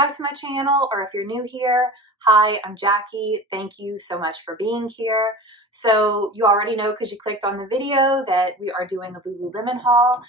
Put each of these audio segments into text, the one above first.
back to my channel, or if you're new here, hi, I'm Jackie. Thank you so much for being here. So you already know because you clicked on the video that we are doing a Lululemon haul.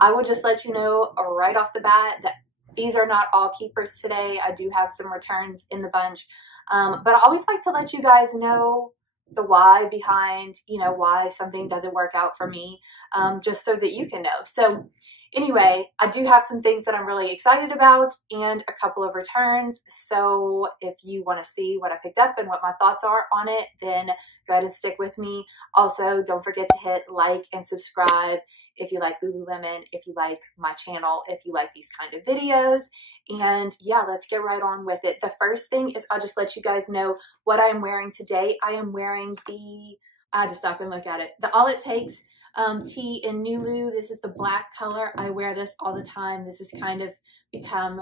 I will just let you know right off the bat that these are not all keepers today. I do have some returns in the bunch, but I always like to let you guys know the why behind, why something doesn't work out for me, just so that you can know. So anyway, I do have some things that I'm really excited about and a couple of returns. So if you want to see what I picked up and what my thoughts are on it, then go ahead and stick with me. Also, don't forget to hit like and subscribe if you like Lululemon, if you like my channel, if you like these kind of videos. And yeah, let's get right on with it. The first thing is I'll just let you guys know what I am wearing today. I am wearing I had to stop and look at it, the All It Takes tee in Nulu. This is the black color. I wear this all the time. This has kind of become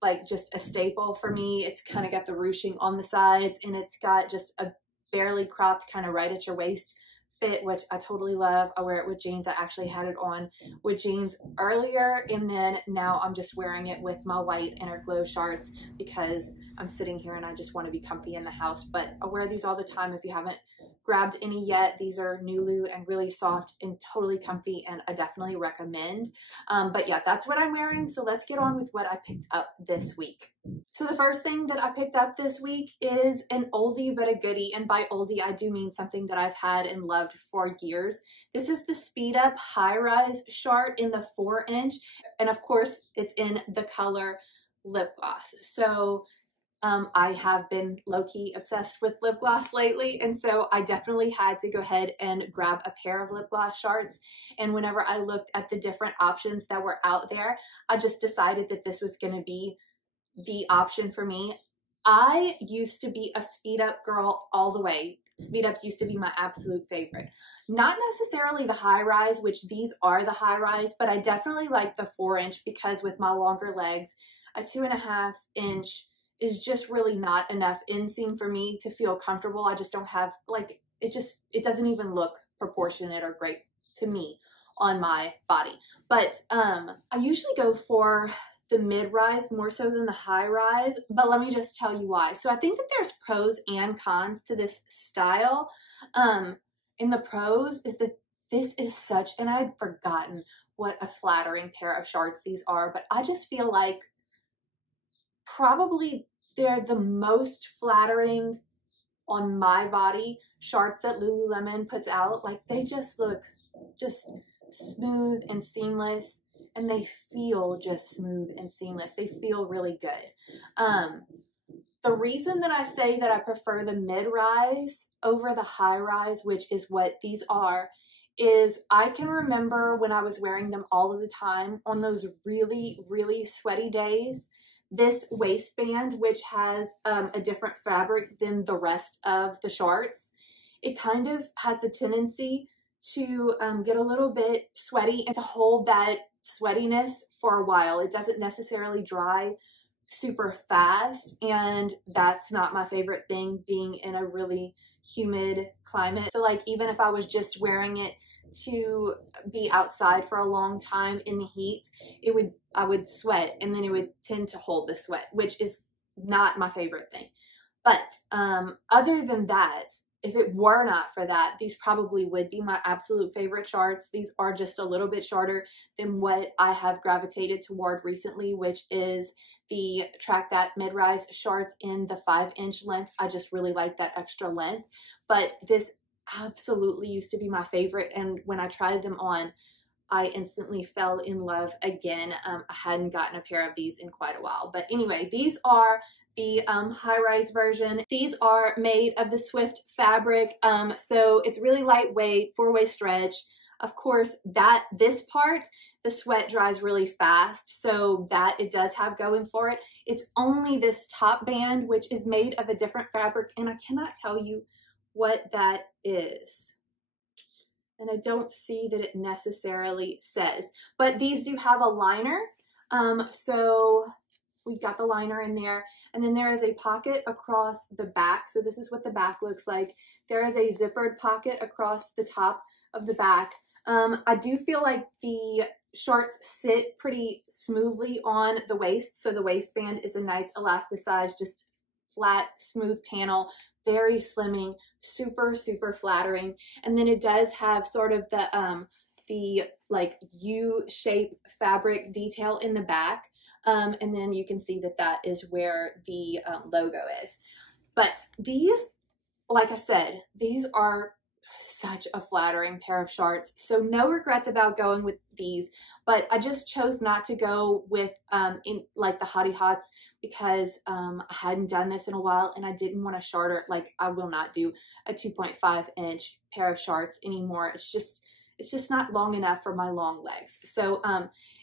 like just a staple for me. It's kind of got the ruching on the sides, and it's got just a barely cropped kind of right at your waist fit, which I totally love. I wear it with jeans. I actually had it on with jeans earlier, and then now I'm just wearing it with my white inner glow shorts because I'm sitting here and I just want to be comfy in the house. But I wear these all the time. If you haven't grabbed any yet, these are Nulu and really soft and totally comfy, and I definitely recommend. But yeah, that's what I'm wearing. So let's get on with what I picked up this week. So the first thing that I picked up this week is an oldie but a goodie, and by oldie I do mean something that I've had and loved for years. This is the Speed Up High Rise Short in the 4-inch, and of course it's in the color lip gloss. So I have been low-key obsessed with lip gloss lately, and so I definitely had to go ahead and grab a pair of lip gloss shorts. And whenever I looked at the different options that were out there, I just decided that this was going to be the option for me. I used to be a Speed Up girl all the way. Speed Ups used to be my absolute favorite. Not necessarily the high rise, which these are the high rise, but I definitely like the 4-inch because with my longer legs, a 2.5-inch is just really not enough inseam for me to feel comfortable. I just don't have, like, it doesn't even look proportionate or great to me on my body. But I usually go for the mid-rise more so than the high-rise, but let me just tell you why. So I think that there's pros and cons to this style. And the pros is that this is such, and I'd forgotten what a flattering pair of shorts these are, but I just feel like probably they're the most flattering on my body shorts that Lululemon puts out. Like, they just look just smooth and seamless, and they feel just smooth and seamless. They feel really good. The reason that I say that I prefer the mid-rise over the high-rise, which is what these are, is I can remember when I was wearing them all of the time on those really, really sweaty days, this waistband, which has a different fabric than the rest of the shorts, it kind of has a tendency to get a little bit sweaty and to hold that sweatiness for a while. It doesn't necessarily dry super fast, and that's not my favorite thing, being in a really humid climate. So like, even if I was just wearing it to be outside for a long time in the heat, I would sweat, and then it would tend to hold the sweat, which is not my favorite thing. But other than that, if it were not for that, these probably would be my absolute favorite shorts. These are just a little bit shorter than what I have gravitated toward recently, which is the Track That mid-rise shorts in the 5-inch length. I just really like that extra length. But this absolutely used to be my favorite, and when I tried them on, I instantly fell in love again. I hadn't gotten a pair of these in quite a while. But anyway, these are the high-rise version. These are made of the Swift fabric, so it's really lightweight, 4-way stretch. Of course, this part, the sweat dries really fast, so that it does have going for it. It's only this top band, which is made of a different fabric, and I cannot tell you what that is. And I don't see that it necessarily says, but these do have a liner. So we've got the liner in there, and then there is a pocket across the back. So this is what the back looks like. There is a zippered pocket across the top of the back. I do feel like the shorts sit pretty smoothly on the waist. So the waistband is a nice elasticized, just flat, smooth panel, very slimming, super, super flattering. And then it does have sort of the like U-shape fabric detail in the back. And then you can see that that is where the logo is. But these, like I said, these are such a flattering pair of shorts. So no regrets about going with these, but I just chose not to go with in like the Hottie Hots because I hadn't done this in a while and I didn't want to shorter. Like I will not do a 2.5-inch pair of shorts anymore. It's just not long enough for my long legs. So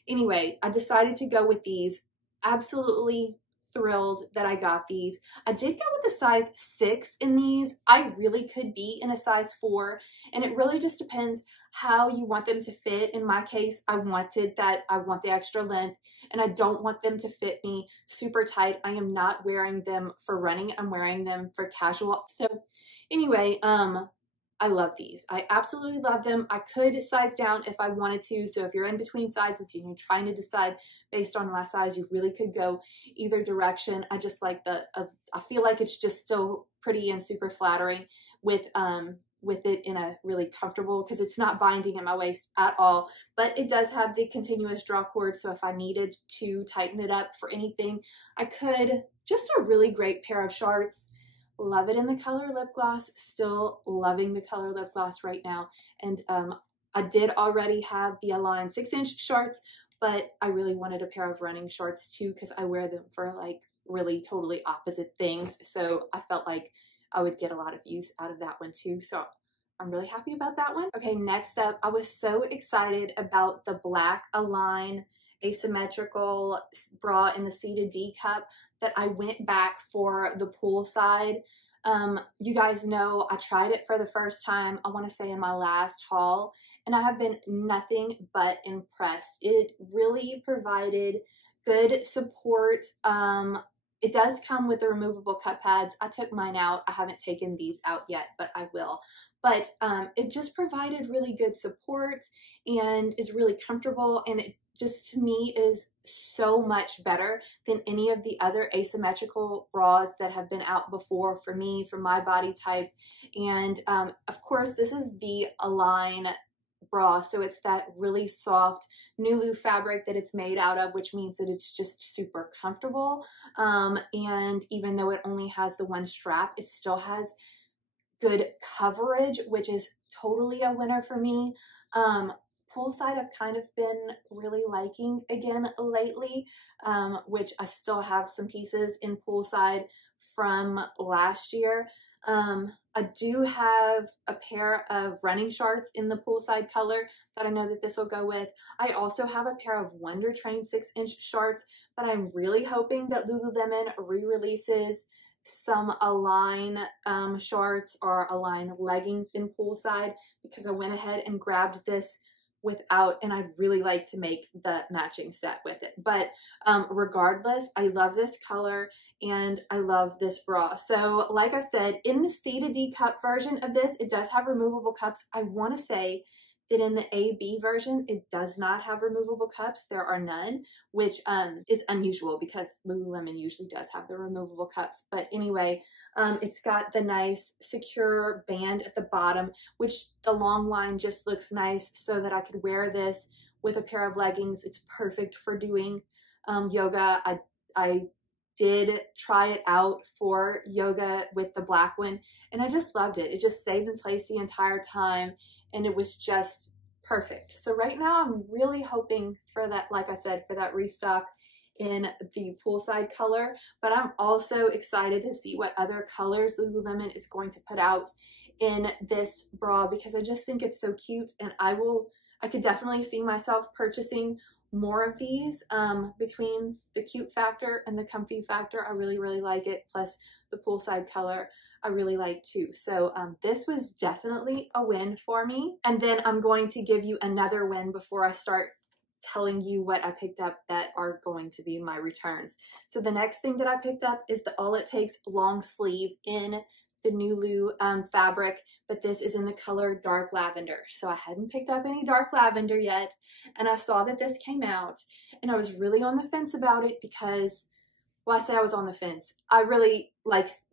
anyway, I decided to go with these. Absolutely thrilled that I got these. I did go with a size 6 in these. I really could be in a size 4, and it really just depends how you want them to fit. In my case, I want the extra length, and I don't want them to fit me super tight. I am not wearing them for running. I'm wearing them for casual. So anyway, I love these. I absolutely love them. I could size down if I wanted to. So if you're in between sizes and you're trying to decide based on my size, you really could go either direction. I just like I feel like it's just still pretty and super flattering with it in a really comfortable, because it's not binding in my waist at all, but it does have the continuous draw cord. So if I needed to tighten it up for anything, I could. Just a really great pair of shorts. Love it in the color lip gloss. Still loving the color lip gloss right now. And I did already have the Align 6-inch shorts, but I really wanted a pair of running shorts too, because I wear them for like really totally opposite things. So I felt like I would get a lot of use out of that one too. So I'm really happy about that one. Okay, next up, I was so excited about the black Align asymmetrical bra in the seated D cup that I went back for the poolside. You guys know I tried it for the first time, I want to say in my last haul, and I have been nothing but impressed. It really provided good support. It does come with the removable cup pads. I took mine out. I haven't taken these out yet, but I will. But it just provided really good support and is really comfortable, and it just to me is so much better than any of the other asymmetrical bras that have been out before for me, for my body type. And of course, this is the Align bra, so it's that really soft Nulu fabric that it's made out of, which means that it's just super comfortable. And even though it only has the one strap, it still has good coverage, which is totally a winner for me. Poolside I've kind of been really liking again lately, which I still have some pieces in Poolside from last year. I do have a pair of running shorts in the Poolside color that I know that this will go with. I also have a pair of Wonder Train 6-inch shorts, but I'm really hoping that Lululemon re-releases some Align shorts or Align leggings in Poolside, because I went ahead and grabbed this without, and I'd really like to make the matching set with it. But regardless, I love this color and I love this bra. So like I said, in the seated D cup version of this, it does have removable cups. I want to say that in the AB version, it does not have removable cups. There are none, which is unusual because Lululemon usually does have the removable cups. But anyway, it's got the nice secure band at the bottom, which the long line just looks nice, so that I could wear this with a pair of leggings. It's perfect for doing yoga. I did try it out for yoga with the black one, and I just loved it. It just stayed in place the entire time, and it was just perfect. So right now I'm really hoping for that, like I said, for that restock in the Poolside color, but I'm also excited to see what other colors Lululemon is going to put out in this bra, because I just think it's so cute, and I could definitely see myself purchasing more of these. Between the cute factor and the comfy factor, I really, really like it. Plus the Poolside color I really like too. So this was definitely a win for me. And then I'm going to give you another win before I start telling you what I picked up that are going to be my returns. So the next thing that I picked up is the All It Takes long sleeve in the Nulu fabric, but this is in the color dark lavender. So I hadn't picked up any dark lavender yet, and I saw that this came out, and I was really on the fence about it because, well, I say I was on the fence. I really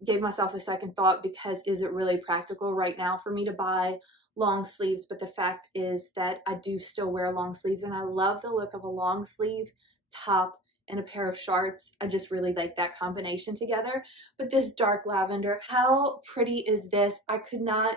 gave myself a second thought because is it really practical right now for me to buy long sleeves? But the fact is that I do still wear long sleeves, and I love the look of a long sleeve top and a pair of shorts. I just really like that combination together. But this dark lavender, how pretty is this? I could not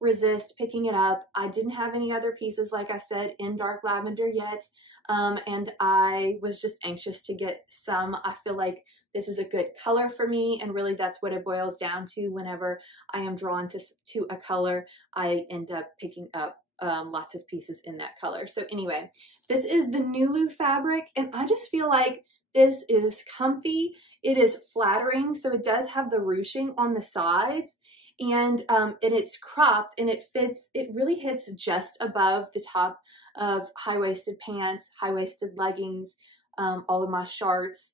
resist picking it up. I didn't have any other pieces, like I said, in dark lavender yet. And I was just anxious to get some. I feel like this is a good color for me, and really that's what it boils down to. Whenever I am drawn to a color, I end up picking up lots of pieces in that color. So anyway, this is the Nulu fabric, and I just feel like this is comfy. It is flattering, so it does have the ruching on the sides, and it's cropped, and it fits. It really hits just above the top of high-waisted pants, high-waisted leggings, all of my shorts.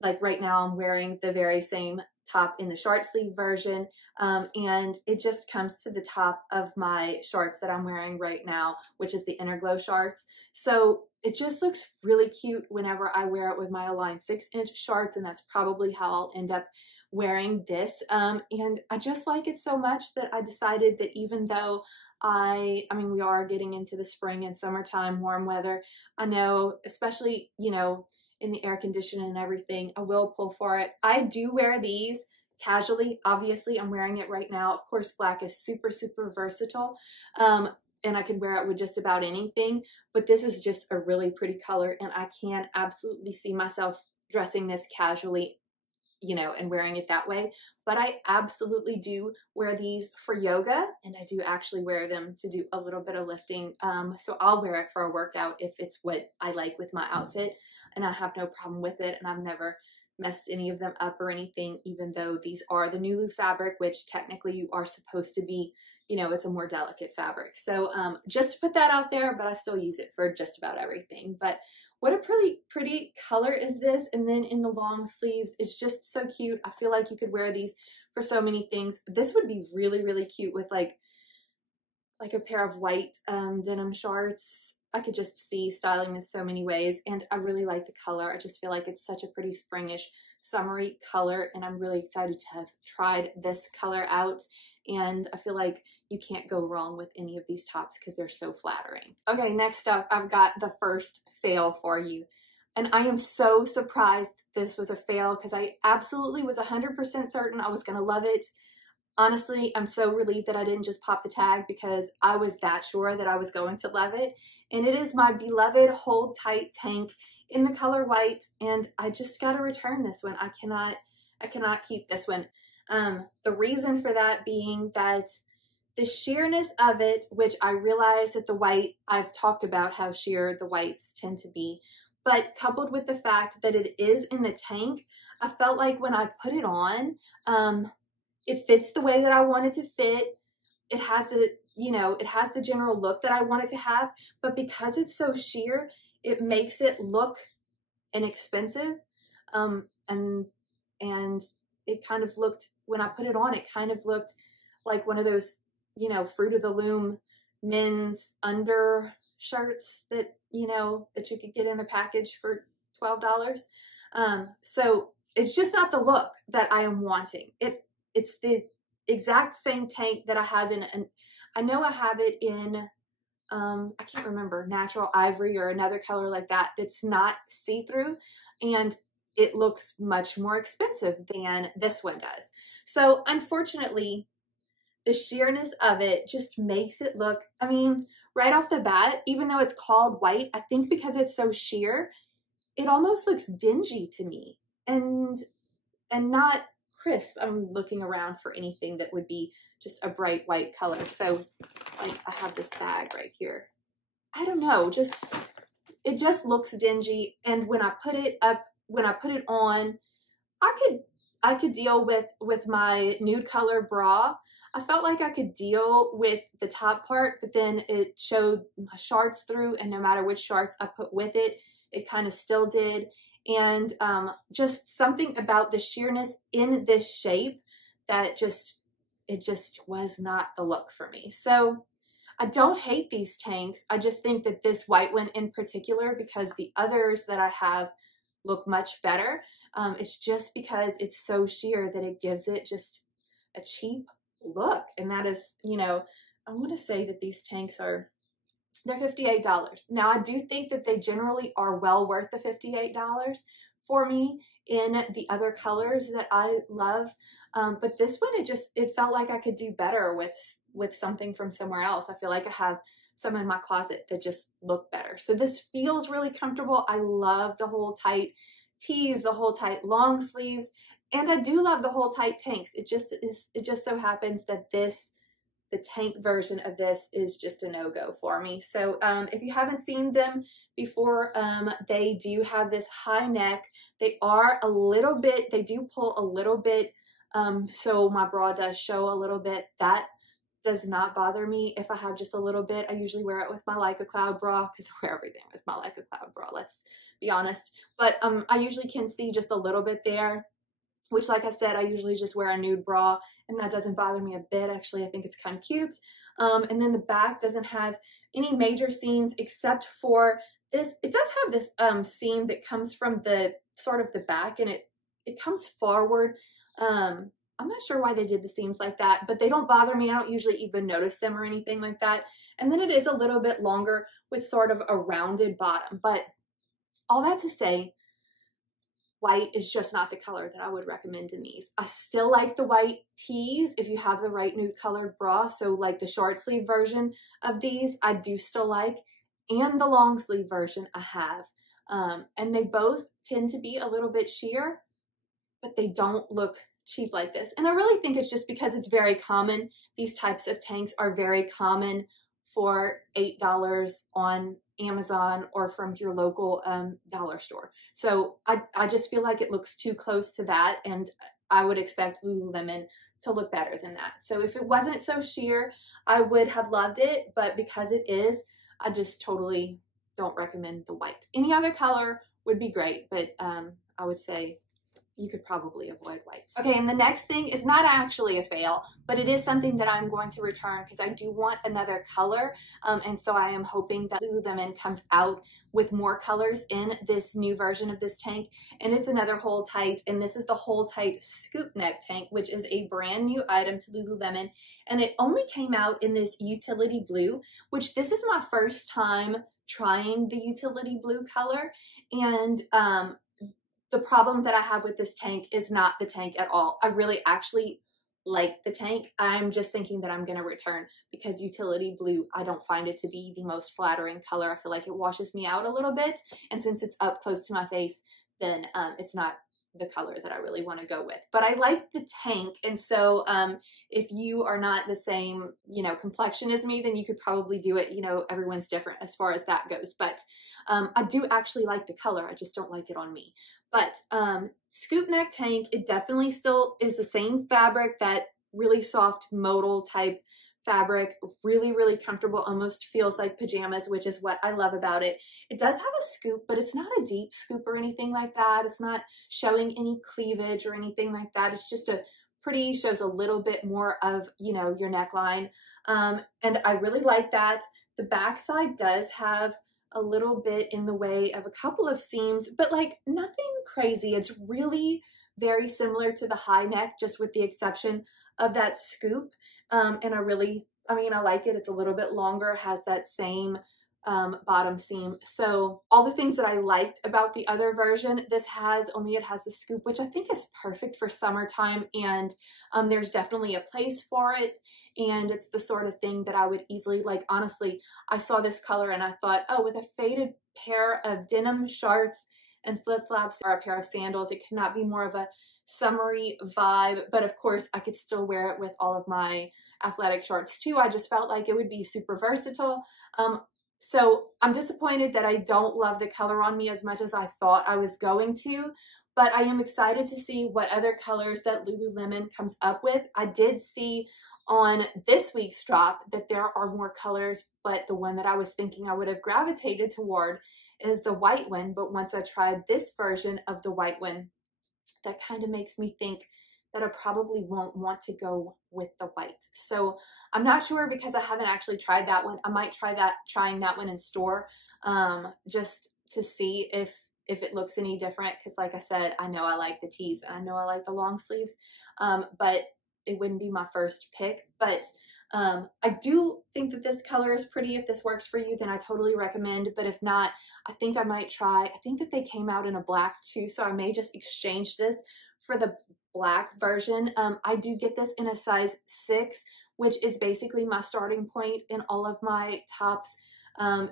Like right now I'm wearing the very same top in the short sleeve version, and it just comes to the top of my shorts that I'm wearing right now, which is the inner glow shorts. So it just looks really cute whenever I wear it with my Align 6-inch shorts, and that's probably how I'll end up wearing this. And I just like it so much that I decided that even though I mean, we are getting into the spring and summertime, warm weather, I know, especially, you know, in the air conditioning and everything, I will pull for it. I do wear these casually. Obviously, I'm wearing it right now. Of course, black is super, super versatile, and I can wear it with just about anything, but this is just a really pretty color, and I can absolutely see myself dressing this casually, you know, and wearing it that way. But I absolutely do wear these for yoga, and I do actually wear them to do a little bit of lifting. So I'll wear it for a workout if it's what I like with my outfit, and I have no problem with it, and I've never messed any of them up or anything, even though these are the Nulu fabric, which technically you are supposed to be, you know, it's a more delicate fabric. So just to put that out there, but I still use it for just about everything. But what a pretty color is this. And then in the long sleeves, it's just so cute. I feel like you could wear these for so many things. This would be really, really cute with like a pair of white denim shorts. I could just see styling this so many ways, and I really like the color. I just feel like it's such a pretty springish, summery color, and I'm really excited to have tried this color out. And I feel like you can't go wrong with any of these tops because they're so flattering. Okay, next up, I've got the first fail for you. And I am so surprised this was a fail because I absolutely was 100% certain I was going to love it. Honestly, I'm so relieved that I didn't just pop the tag because I was that sure that I was going to love it. And it is my beloved Hold Tight tank in the color white, and I just got to return this one. I cannot keep this one. The reason for that being that the sheerness of it, which I realize that the white, I've talked about how sheer the whites tend to be, but coupled with the fact that it is in the tank, I felt like when I put it on, it fits the way that I want it to fit. It has the, you know, it has the general look that I want it to have, but because it's so sheer, it makes it look inexpensive. And it kind of looked, when I put it on, it kind of looked like one of those, you know, Fruit of the Loom men's undershirts that, you know, that you could get in a package for $12. So it's just not the look that I am wanting. It's the exact same tank that I have in, and I know I have it in, I can't remember, natural ivory or another color like that that's not see-through, and it looks much more expensive than this one does. So unfortunately, the sheerness of it just makes it look, I mean, right off the bat, even though it's called white, I think because it's so sheer, it almost looks dingy to me and not crisp. I'm looking around for anything that would be just a bright white color. So I have this bag right here. I don't know, it just looks dingy. And when I put it up, when I put it on, I could deal with my nude color bra. I felt like I could deal with the top part, but then it showed my shorts through, and no matter which shorts I put with it, it kind of still did. And just something about the sheerness in this shape that just it just was not the look for me. So I don't hate these tanks. I just think that this white one in particular, because the others that I have look much better, it's just because it's so sheer that it gives it just a cheap look. And that is, you know, I want to say that these tanks are, they're $58. Now, I do think that they generally are well worth the $58 for me in the other colors that I love. But this one, it felt like I could do better with something from somewhere else. I feel like I have some in my closet that just look better. So this feels really comfortable. I love the whole tight tees, the whole tight long sleeves, and I do love the whole tight tanks. It just so happens that the tank version of this is just a no-go for me. So if you haven't seen them before, they do have this high neck. They are a little bit, they do pull a little bit, so my bra does show a little bit. That does not bother me if I have just a little bit. I usually wear it with my Like a Cloud bra, because I wear everything with my Like a Cloud bra, let's be honest. But I usually can see just a little bit there, which, like I said, I usually just wear a nude bra, and that doesn't bother me a bit. Actually, I think it's kind of cute. And then the back doesn't have any major seams except for this. It does have this seam that comes from the sort of the back, and it comes forward. I'm not sure why they did the seams like that, but they don't bother me. I don't usually even notice them or anything like that. And then it is a little bit longer with sort of a rounded bottom. But all that to say, white is just not the color that I would recommend in these. I still like the white tees if you have the right nude colored bra. So like the short sleeve version of these, I do still like, and the long sleeve version I have. And they both tend to be a little bit sheer, but they don't look cheap like this. And I really think it's just because it's very common. These types of tanks are very common for $8 on Amazon or from your local dollar store. So I just feel like it looks too close to that, and I would expect Lululemon to look better than that. So if it wasn't so sheer, I would have loved it, but because it is, I just totally don't recommend the white. Any other color would be great, but I would say you could probably avoid white. Okay, and the next thing is not actually a fail, but it is something that I'm going to return because I do want another color. And so I am hoping that Lululemon comes out with more colors in this new version of this tank. And it's another whole tight, and this is the whole tight scoop neck tank, which is a brand new item to Lululemon. And it only came out in this utility blue, which this is my first time trying the utility blue color. And the problem that I have with this tank is not the tank at all. I really actually like the tank. I'm just thinking that I'm going to return because utility blue, I don't find it to be the most flattering color. I feel like it washes me out a little bit. And since it's up close to my face, then it's not the color that I really want to go with. But I like the tank. And so if you are not the same, you know, complexion as me, then you could probably do it. You know, everyone's different as far as that goes. But I do actually like the color. I just don't like it on me. But scoop neck tank, it definitely still is the same fabric, that really soft modal type fabric, really, really comfortable, almost feels like pajamas, which is what I love about it. It does have a scoop, but it's not a deep scoop or anything like that. It's not showing any cleavage or anything like that. It's just a pretty, shows a little bit more of, you know, your neckline. And I really like that. The backside does have a little bit in the way of a couple of seams, but like nothing crazy. It's really very similar to the high neck, just with the exception of that scoop. And I like it. It's a little bit longer, has that same bottom seam. So all the things that I liked about the other version, this has, only it has a scoop, which I think is perfect for summertime. And there's definitely a place for it. And it's the sort of thing that I would easily, like, honestly, I saw this color and I thought, oh, with a faded pair of denim shorts and flip-flops or a pair of sandals, it could not be more of a summery vibe. But of course, I could still wear it with all of my athletic shorts too. I just felt like it would be super versatile. So I'm disappointed that I don't love the color on me as much as I thought I was going to. But I am excited to see what other colors that Lululemon comes up with. I did see on this week's drop that there are more colors, but the one that I was thinking I would have gravitated toward is the white one. But once I tried this version of the white one, that kind of makes me think that I probably won't want to go with the white. So I'm not sure because I haven't actually tried that one. I might trying that one in store, just to see if it looks any different. Because like I said, I know I like the tees and I know I like the long sleeves, but it wouldn't be my first pick. But I do think that this color is pretty. If this works for you, then I totally recommend. But if not, I think I might try. I think that they came out in a black too, so I may just exchange this for the black version. I do get this in a size 6, which is basically my starting point in all of my tops.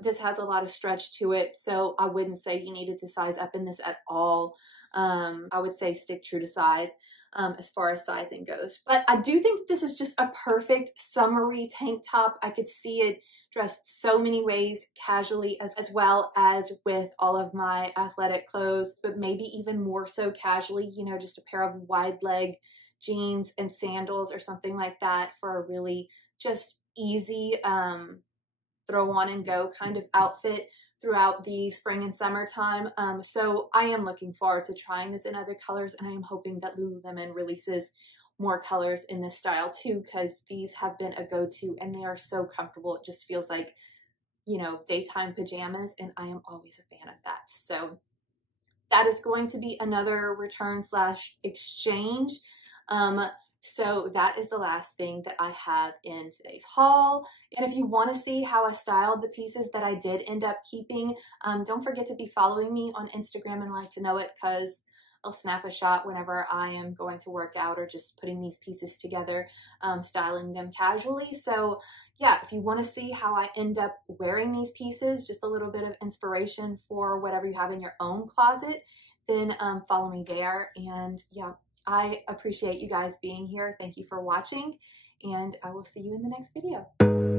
This has a lot of stretch to it, so I wouldn't say you needed to size up in this at all. I would say stick true to size as far as sizing goes. But I do think this is just a perfect summery tank top. I could see it dressed so many ways, casually as well as with all of my athletic clothes, but maybe even more so casually, you know, just a pair of wide leg jeans and sandals or something like that for a really just easy throw on and go kind of outfit throughout the spring and summertime. So I am looking forward to trying this in other colors, and I am hoping that Lululemon releases more colors in this style too, because these have been a go-to and they are so comfortable. It just feels like, you know, daytime pajamas, and I am always a fan of that. So that is going to be another return / exchange. So that is the last thing that I have in today's haul. And if you want to see how I styled the pieces that I did end up keeping, don't forget to be following me on Instagram and Like to Know It, because I'll snap a shot whenever I am going to work out or just putting these pieces together, styling them casually. So yeah, if you want to see how I end up wearing these pieces, just a little bit of inspiration for whatever you have in your own closet, then follow me there. And yeah, I appreciate you guys being here. Thank you for watching, and I will see you in the next video.